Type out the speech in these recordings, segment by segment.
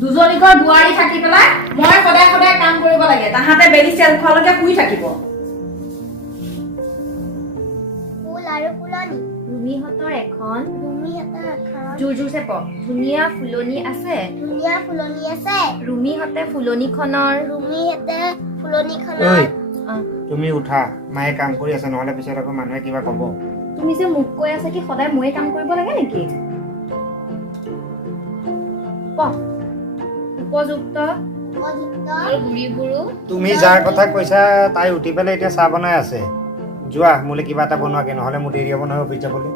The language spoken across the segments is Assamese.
দুজনীকৰ বুৱাৰী থাকি পেলাই মই সদায় সদায় কাম কৰিব লাগে তাহাতে বেলি চেল খোৱালৈকে শুই থাকিব ফুল আৰু ফুলনি ৰুমিহঁতৰ এখন জোৰ জোৰছে প ধুনীয়া ফুলনি আছে ৰুমিহঁতে ফুলনিখনৰ ঐ তুমি উঠা মায়ে কাম কৰি আছে নহলে পিছত আকৌ মানুহে কিবা ক'ব তুমি যে মোক কৈ আছা কি সদায় ময়ে কাম কৰিব লাগে নেকি প উপযুক্ত গুৰিবোৰো তুমি যাৰ কথা কৈছা তাই উঠি পেলাই এতিয়া চাহ বনাই আছে যোৱা মোলে কিবা এটা বনোৱাকে নহলে মোৰ দেৰি হ'ব নহয় অফিচ যাবলৈ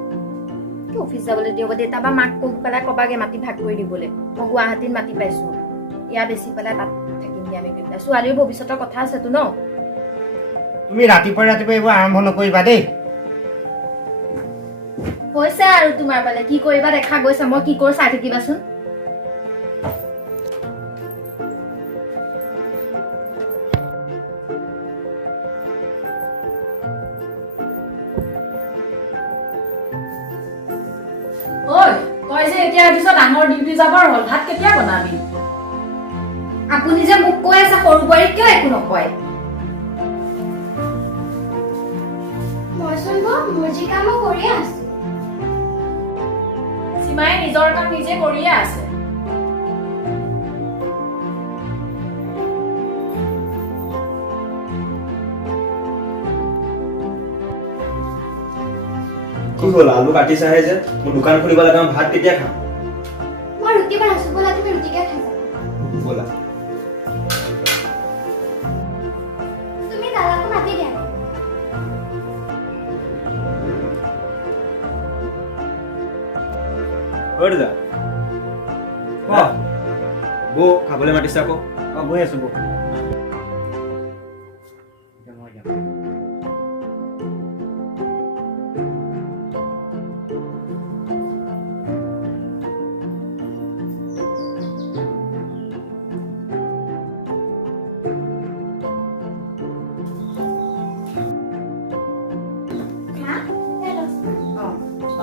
কি অফিচ যাবলৈ দিব দেউতা বা মাক কৈ পেলাই কবাগে মাটি ভাগ কৰি দিবলৈ মই গুৱাহাটীত মাটি পাইছো ইয়াত বেচি পেলাই তাত থাকিমগে আমি গৈ পেলাই ছোৱালীৰ ভৱিষ্যতৰ কথা আছেতো ন তুমি ৰাতিপুৱা এইবোৰ আৰম্ভ নকৰিবা দেই হৈছে আৰু তোমাৰ পালে কি কৰিবা দেখা গৈছে মই কি কৰো চাই থাকিবাচোন ঐ তই যে এতিয়া দিছ ডাঙৰ ডিউটি যাবৰ হ'ল ভাত কেতিয়া বনাবি আপুনি যে মোক কৈ আছে সৰু বোৱাৰীক কিয় একো নকয় সীমাই নিজৰ কাম নিজে কৰিয়ে আছে কি হ'ল আলু কাটিছাহে যে মোৰ দোকান খুলিব লাগে মই ভাত কেতিয়া খাম মই ৰুটি বনাইছো ব'লা তুমি ৰুটিকে খাই যাবা ব'লা তুমি দাদাকো মাতি দিয়া ঐ দাদা অ বৌ খাবলৈ মাতিছে আকৌ গৈ আছো বৌ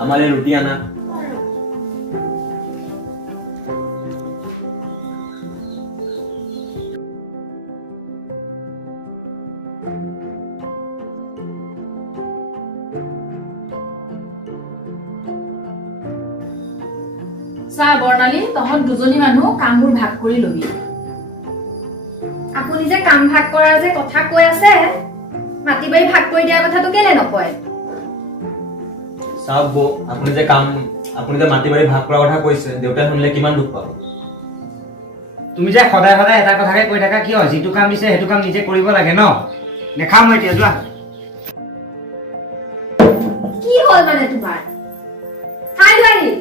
আমাৰ এই ৰুটি আনা চা বৰ্ণালী তহঁত দুজনী মানুহ কামবোৰ ভাগ কৰি লবি আপুনি যে কাম ভাগ কৰাৰ যে কথা কৈ আছে মাটি বাৰী ভাগ কৰি দিয়াৰ কথাটো কেলে নকয় চাওক বৌ আপুনি যে মাটি বাৰী ভাগ কৰাৰ কথা কৈছে দেউতাই শুনিলে কিমান দুখ পাব তুমি যে সদায় সদায় এটা কথাকে কৈ থাকা কিয় যিটো কাম দিছে সেইটো কাম নিজে কৰিব লাগে ন নেখাম মই এতিয়া যোৱা কি হ'ল মানে তোমাৰ খাই লোৱাহি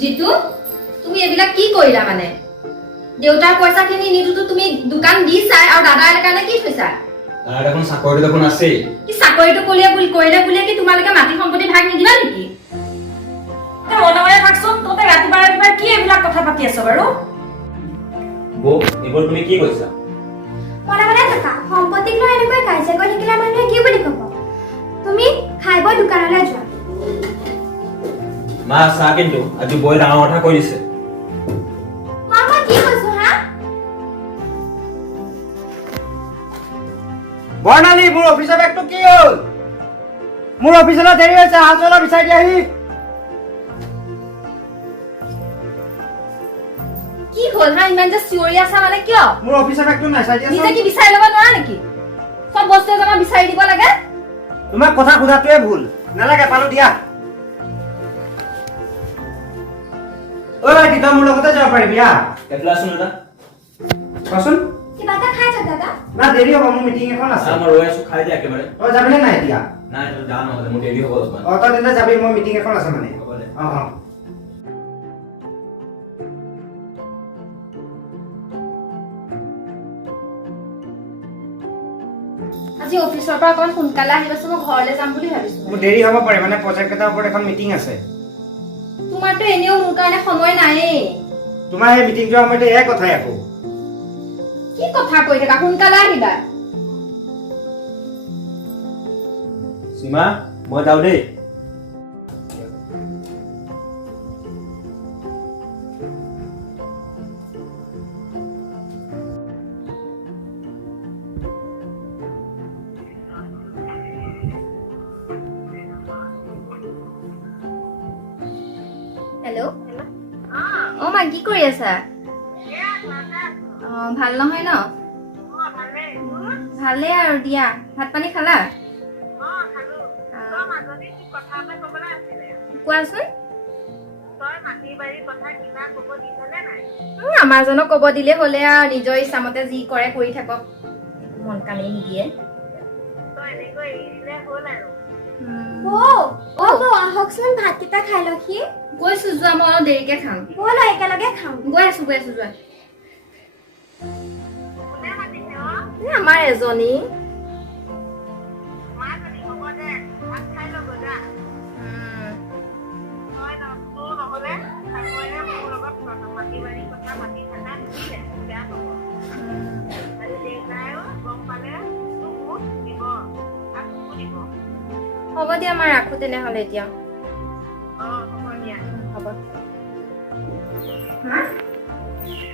জিতু তুমি এইবিলাক কি কৰিলা মানে দেউতাৰ পইচাখিনি নিদুতো তুমি দোকান দিছাই আৰু দাদাৰ কাৰণে কি থৈছা তাৰ দেখোন চাকৰিটো দেখোন আছেই কি চাকৰিটো কৰিলে বুলিয়ে কি তোমালোকে মাটি সম্পত্তি ভাগ নিদিবা নেকি মনে মনে থাকচোন তহঁতে ৰাতিপুৱা কি এইবিলাক কথা পাতি আছ বাৰু বৌ এইবোৰ তুমি কি কৈছা মনে মনে থাকা সম্পত্তিক লৈ এনেকৈ কাজিয়া কৰি থাকিলে মানুহে কি বুলি ক'ব তুমি খাই বৈ দোকানলৈ যোৱা মা চাহ কিন্তু আজি বৌয়ে ডাঙৰ কথা কৈ দিছে মা মই কি কৈছো হা বৰ্ণালী মোৰ অফিচৰ বেগটো কি হ'ল মোৰ অফিচলৈ দেৰি হৈছে হাজলা বিচাৰি দিয়াহি কি হ'ল হা ইমান যে চিঞৰি আছা মানে কিয় মোৰ অফিচৰ বেগটো নাই চাই নিজে দিয়া কি বিচাৰি ল'ব নোৱাৰা নেকি সব বস্তু জমা বিচাৰি দিব লাগে তোমাক কথা সোধাটোৱে ভুল নালাগে পালো দিয়া ঐ ভাইটি তই মোৰ লগতে যাব পাৰিবি হা কেটলা আছোন দাদা কচোন কিবা এটা খাই যোৱা দাদা না দেৰি হ'ব মোৰ মিটিং এখন আছে মই ৰৈ আছো খাই দিয়া একেবাৰে তই যাবিনে নাই এতিয়া নাই যাওঁ নহ'লে মোৰ দেৰি হ'ব অলপমান তই তেন্তে যাবি মোৰ মিটিং এখন আছে মানে হ'ব দে অ আজি অফিচৰ পৰা অকণ সোনকালে আহিবাচোন মই ঘৰলৈ যাম বুলি ভাবিছো মোৰ দেৰি হ'ব পাৰে মানে প্ৰজেক্ট এটাৰ ওপৰত এখন মিটিং আছে তোমাৰতো এনেও মোৰ কাৰণে সময় নাইয়ে তোমাৰ এই মিটিং যোৱাৰ সময়তে এয়াই কথাই আকৌ কি কথা কৈ থাকা সোনকালে আহিবা সীমা মই যাওঁ দেই হেল্ল' অ মা কি কৰি আছা ভাল নহয় ন ভালে আৰু দিয়া ভাত পানী খালা কোৱাচোন আমাৰ জনক কব দিলে হলে আৰু নিজৰ ইচ্ছামতে যি কৰে কৰি থাকক মন কামেই নিদিয়ে আহকচোন ভাতকেইটা খাই লখি গৈছো যোৱা মই অলপ দেৰিকে খাম ব'ল একেলগে খাওঁ গৈ আছো যোৱা আমাৰ এজনী হ'ব দিয়া মই ৰাখো তেনেহলে এতিয়া হ'ব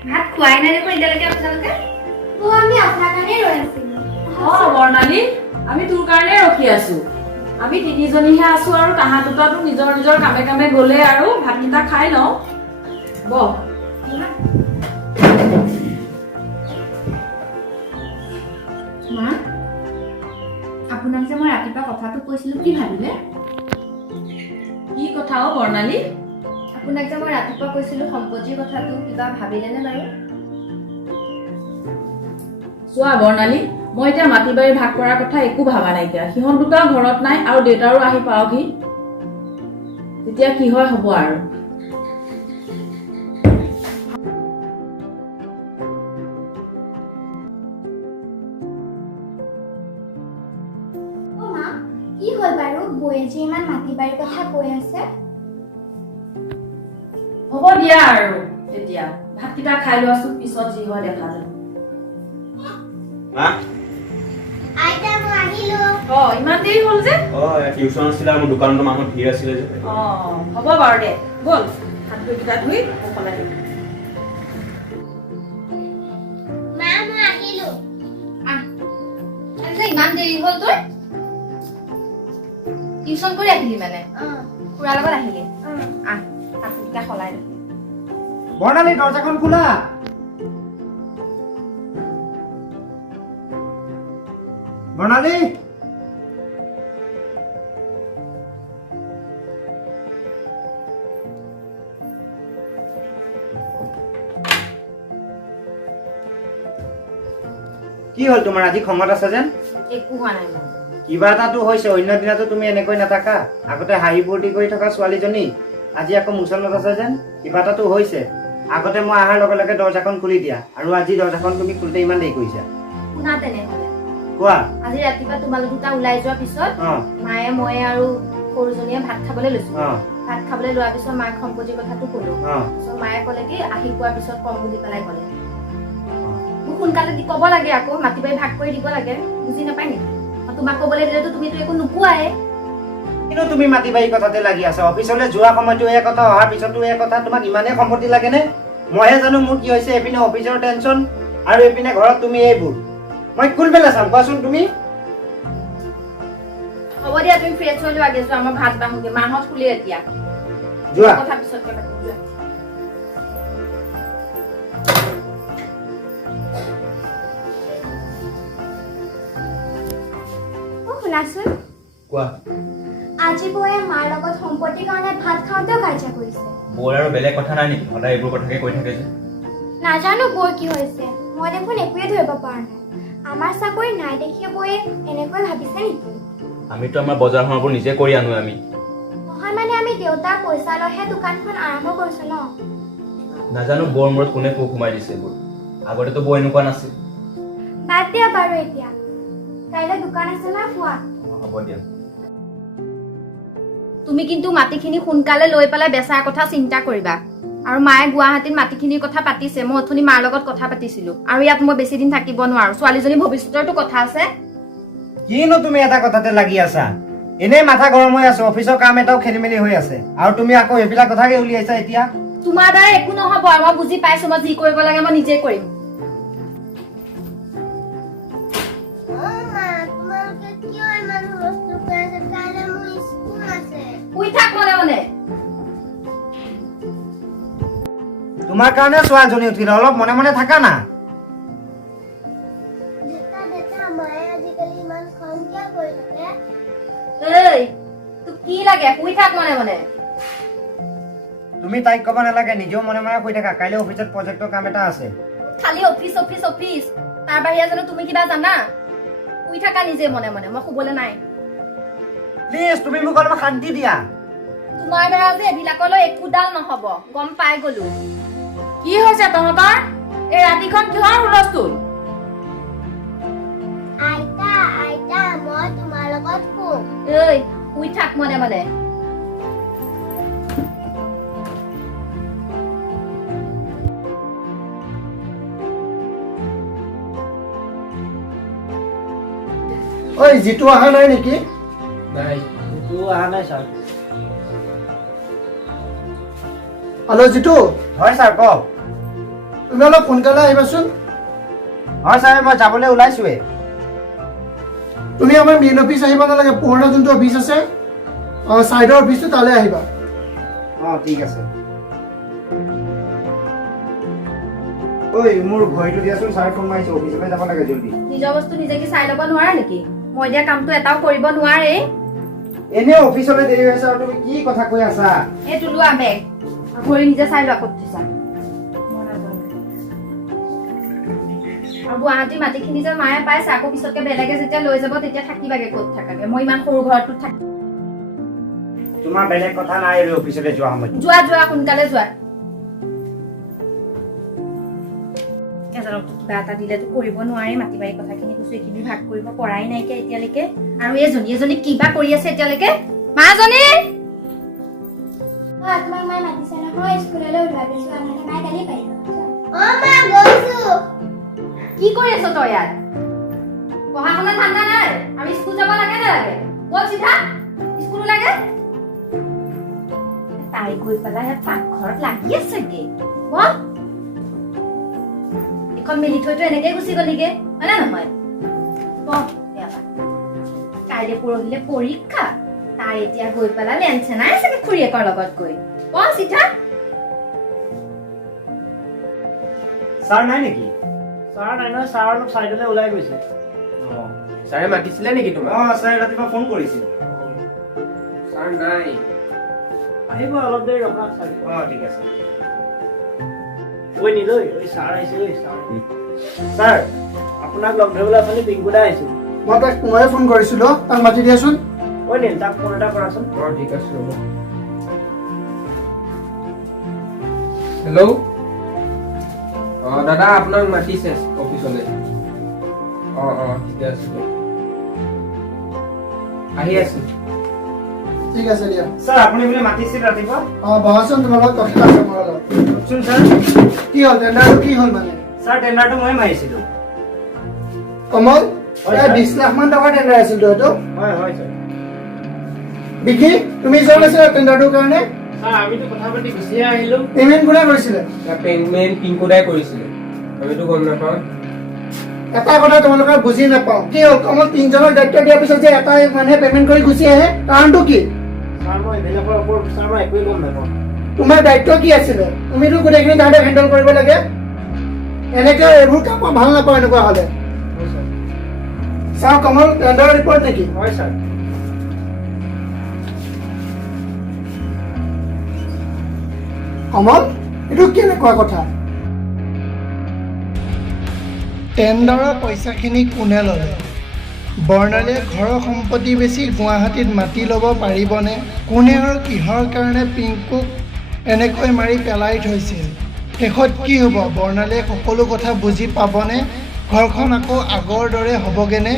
ভাত খোৱাই নাই দেখোন এতিয়ালৈকে আপোনালোকে আমি আপোনাৰ কাৰণে ৰৈ আছিলো বৰ্ণালী আমি তোৰ কাৰণে ৰখি আছো আমি তিনিজনীহে আছো আৰু তাহাঁ দুটাতো নিজৰ নিজৰ কামে কামে গলে আৰু ভাতকেইটা খাই লওঁ বহ মা আপোনাক যে মই ৰাতিপুৱা কথাটো কৈছিলো কি ভাবিলে কি কথা বৰ্ণালী আপোনাক যে মই ৰাতিপুৱা কৈছিলো সম্পত্তিৰ কথাটো কিবা ভাবিলেনে বাৰু চোৱা বৰ্ণালী মই এতিয়া মাটি বাৰী ভাগ কৰাৰ কথা একো ভাবা নাইকিয়া সিহঁত দুটাও ঘৰত নাই আৰু দেউতাৰো আহি পাওঁহি তেতিয়া কি হয় হ'ব আৰু কি হ'ল বাৰু বৌয়ে যে ইমান মাটি বাৰীৰ কথা কৈ আছে হ'ব দিয়া আৰু তেতিয়া ভাতকেইটা খাই লোৱাচোন পিছত যি হয় দেখা যাব মা আইতা মই আহিলো ইমান দেৰি হ'ল যে টিউচন আছিলে মোৰ দোকানতো মানুহ ভিৰ আছিলে যে হ'ব বাৰু দে ব'ল হাত ভৰিকেইটা ধুই সলাই দিম মা মই আহিলো ইমান দেৰি হ'ল তোৰ টিউচন কৰি আহিলি মানে খুৰাৰ লগত আহিলি আহ কাপোৰকেইটা সলাই দিম বৰ্ণালী দৰ্জাখন খোলা বৰ্ণালী কি হ'ল তোমাৰ আজি খঙত আছে যেন একো হোৱা নাই মোৰ কিবা এটাতো হৈছে অন্য দিনাতো তুমি এনেকৈ নাথাকা আগতে হাঁহি ফূৰ্তি কৰি থকা ছোৱালীজনী আজি আকৌ মুছলত আছে যেন কিবা এটাতো হৈছে আগতে মই অহাৰ লগে লগে দৰ্জাখন খুলি দিয়া আৰু আজি দৰ্জাখন তুমি খুলতে ইমান দেৰি কৰিছা শুনা তেনেহলে কোৱা আজি ৰাতিপুৱা তোমালোক দুটা ওলাই যোৱাৰ পিছত মায়ে মই আৰু সৰুজনীয়ে ভাত খাবলৈ লৈছো ভাত খাবলৈ লোৱাৰ পিছত মাক সম্পত্তিৰ কথাটো কলো মায়ে ক'লে কি আহি পোৱাৰ পিছত কম বুলি পেলাই ক'লে মোক সোনকালে ক'ব লাগে আকৌ মাটি বাৰী ভাগ কৰি দিব লাগে বুজি নাপায় নেকি তোমাক ক'বলৈ দিলেতো তুমিতো একো নোকোৱাই কিন্তু তুমি মাটি বাৰী কথাতে লাগি আছা অফিচলৈ যোৱা সময়তো এই কথা অহাৰ পিছতো এই কথা তোমাক ইমানেই সম্পত্তি লাগেনে মইহে জানো মোৰ কি হৈছে এইপিনে অফিচৰ টেনচন আৰু এইপিনে ঘৰত তুমি এইবোৰ মই কোনফালে চাম কোৱাচোন তুমি হ'ব দিয়া তুমি ফ্ৰেছ হৈ লোৱা গেছো আমাৰ ভাত বাহুগে মাহঁত খুলি এতিয়া যোৱা কথা পিছতকে পাতিম যোৱা শুনাচোন কোৱা আজি বৌয়ে মাৰ লগত সম্পত্তিৰ কাৰণে ভাত খাওঁতেও কাজিয়া কৰিছে বৌৰ আৰু বেলেগ কথা নাই নেকি সদায় এইবোৰ কথাকে কৈ থাকে যে নাজানো বৌৰ কি হৈছে মই দেখোন একোৱে ধৰিব পৰা নাই আমাৰ চাকৰি নাই দেখিয়ে বৌয়ে এনেকৈ ভাবিছে নেকি আমিতো আমাৰ বজাৰখনবোৰ নিজে কৰি আনো আমি নহয় মানে আমি দেউতাৰ পইচা লৈহে দোকানখন আৰম্ভ কৰিছো ন নাজানো বৌৰ মূৰত কোনে পোক সোমাই দিছে এইবোৰ আগতেতো বৌ এনেকুৱা নাছিল বাদ দিয়া বাৰু এতিয়া কাইলৈ দোকান আছে না পোৱা হ'ব দিয়া তুমি কিন্তু মাটিখিনি সোনকালে লৈ পেলাই বেচাৰ কথা চিন্তা কৰিবা আৰু মায়ে গুৱাহাটীত মাটিখিনিৰ কথা পাতিছে মই অথনি মাৰ লগত কথা পাতিছিলো আৰু ইয়াত মই বেছি দিন থাকিব নোৱাৰো ছোৱালীজনী ভৱিষ্যতৰতো কথা আছে কিনো তুমি এটা কথাতে লাগি আছা এনেই মাথা গৰম হৈ আছে অফিচৰ কাম এটাও খেলি মেলি হৈ আছে আৰু তুমি আকৌ এইবিলাক কথাকে উলিয়াইছা এতিয়া তোমাৰ দ্বাৰা একো নহব আৰু মই বুজি পাইছো মই যি কৰিব লাগে মই নিজে কৰিম শুই থাক মনে মনে তোমাৰ কাৰণে ছোৱালীজনী উঠিলে, অলপ মনে মনে থাকা না। এই তোক কি লাগে? শুই থাক মনে মনে। তুমি তাইক ক'ব নালাগে, নিজেও মনে মনে শুই থাকা। কাইলৈ অফিচত প্ৰজেক্টৰ কাম এটা আছে। খালি অফিচ অফিচ অফিচ, তাৰ বাহিৰে জানো তুমি কিবা জানা? শুই থাকা নিজে মনে মনে, মই শুবলৈ নাই। প্লিজ তুমি মোক অলপ শান্তি দিয়া। তোমাৰ দ্বাৰা যে এইবিলাকলৈ একোডাল নহব, গম পাই গলো। কি হৈছে তহঁতৰ? এই ৰাতিখন কিহৰ হুলস্থুল? আইতা আইতা মই তোমাৰ লগত শুম। এই শুই থাক মনে মনে। ঐ জিতু অহা নাই নেকি? নাই। জিতু অহা নাই ছাৰ। হেল্ল' জিতু, হয় ছাৰ কওক। তুমি অলপ সোনকালে আহিবাচোন। হয় ছাৰ মই যাবলৈ ওলাইছোৱে। তুমি আমাৰ মেইন অফিচ আহিব নালাগে, পুৰণা যোনটো অফিচ আছে ছাইডৰ অফিচটো তালৈ আহিবা। ঠিক আছে। ঐ মোৰ ঘড়ীটো দিয়াচোন, ছাৰ ফোন মাৰিছে, অফিচলৈ যাব লাগে জলদি। নিজৰ বস্তু নিজে কি চাই ল'ব নোৱাৰা নেকি? মই দিয়া কামটো এটাও কৰিব নোৱাৰে। এনে অফিচলৈ দেৰি হৈছে আৰু তুমি কি কথা কৈ আছা? এইটো লোৱা বেগ, ঘড়ী নিজে চাই লোৱা ক'ত থৈছা। আৰু গুৱাহাটীৰ মাটিখিনি যে মায়ে পাইছে, আকৌ পিছতকে বেলেগে যেতিয়া লৈ যাব তেতিয়া থাকিবাগে ক'ত থাকাগে। মই ইমান সৰু ঘৰটোত থাকি তোমাৰ বেলেগ কথা নাই আৰু অফিচলৈ যোৱা সময়ত। যোৱা যোৱা সোনকালে যোৱা। কিবা এটা দিলেতো কৰিব নোৱাৰি। মাটি বাৰী কথাখিনি কৈছো, এইখিনি ভাগ কৰিব পৰাই নাইকিয়া এতিয়ালৈকে। আৰু এজনী কিবা কৰি আছে এতিয়ালৈকে। মাজনী তোমাক মায়ে মাতিছে নহয় স্কুললৈ ওলোৱা পিছত আনহাতে মায়ে গালি পাৰিব। মা গৈছো। কি কৰি আছ তই ইয়াত? পঢ়া শুনা ঠাণ্ডা নাই? আমি স্কুল যাব লাগে নালাগে? বল চিধা, স্কুলো লাগে। তাই গৈ পেলাই ইয়াত পাকঘৰত লাগি আছেগে। বল, এখন মেলি থৈতো এনেকে গুচি গলিগে, হয় নে নহয়? কাইলে পৰহিলে পৰীক্ষা, তাই এতিয়া গৈ পেলাই লেনচেনাই চাগে খুৰীয়েকৰ লগত গৈ। বল চিধা। ছাৰ নাই নেকি? ছাৰ নাই নহয়, ছাৰ অলপ চাইডলৈ ওলাই গৈছে। ছাৰে মাতিছিলে নেকি তোমাক? ছাৰ ৰাতিপুৱা ফোন কৰিছিল। ছাৰ নাই। আহিব অলপ দেৰি ৰখা ছাৰ। ঠিক আছে। ঐ নিলৈ, ঐ ছাৰ আহিছে। ঐ ছাৰ, ছাৰ আপোনাক লগ ধৰিবলৈ আপুনি পিংকুদা আহিছো। মই তাক ময়ে ফোন কৰিছিলো, তাক মাতি দিয়াচোন। ঐ নীল, তাক ফোন এটা কৰাচোন। ঠিক আছে ৰ'ব। হেল্ল', দাদা আপোনাক মাতিছে অফিচলৈ। ঠিকে আছে, আহি আছো। ঠিক আছে দিয়া। ছাৰ আপুনি বোলে মাতিছিল ৰাতিপুৱা? বহাচোন, তোমাৰ লগত কথা আছে মোৰ লগত। কওকচোন ছাৰ। কি হ'ল টেণ্ডাৰটো কি হ'ল মানে? ছাৰ টেণ্ডাৰটো মই মাৰিছিলো। কমল, হয়, 20 লাখ মান টকাৰ টেণ্ডাৰ আছিল তো এইটো। হয় ছাৰ। বিকি, তুমি যোৱা নাছিলা টেণ্ডাৰটোৰ কাৰণে? ছাৰ আমিতো কথা পাতি গুচিয়ে আহিলো। পেমেণ্ট কোনে কৰিছিলে? পেমেণ্ট পিংকুদাই কৰিছিলে, আমিতো গম নাপাওঁ। এটা কথা তোমালোকে বুজি নাপাওঁ, কি হ'ল কমল 3জনক দায়িত্ব দিয়াৰ পিছত যে এটা মানুহে পেমেণ্ট কৰি গুচি আহে, কাৰণটো কি? ছাৰ মই এইবিলাকৰ ওপৰত ছাৰ মই একোৱেই গম নাপাওঁ। তোমাৰ দায়িত্ব কি আছিলে? তুমিতো গোটেইখিনি তাহাঁতক হেণ্ডেল কৰিব লাগে। এনেকে এইবোৰ কাম মই ভাল নাপাওঁ এনেকুৱা হ'লে। চাওঁ কমল, টেণ্ডাৰ ৰিপৰ্ট নেকি? হয় ছাৰ। কমল, এইটো কেনেকুৱা কথা? টেণ্ডাৰৰ পইচাখিনি কোনে ল'লে? বৰ্ণালীয়ে ঘৰৰ সম্পত্তি বেচি গুৱাহাটীত মাটি ল'ব পাৰিবনে? কোনে আৰু কিহৰ কাৰণে পিংকুক এনেকৈ মাৰি পেলাই থৈছিল? শেষত কি হ'ব? বৰ্ণালীয়ে সকলো কথা বুজি পাবনে? ঘৰখন আকৌ আগৰ দৰে হ'বগেনে?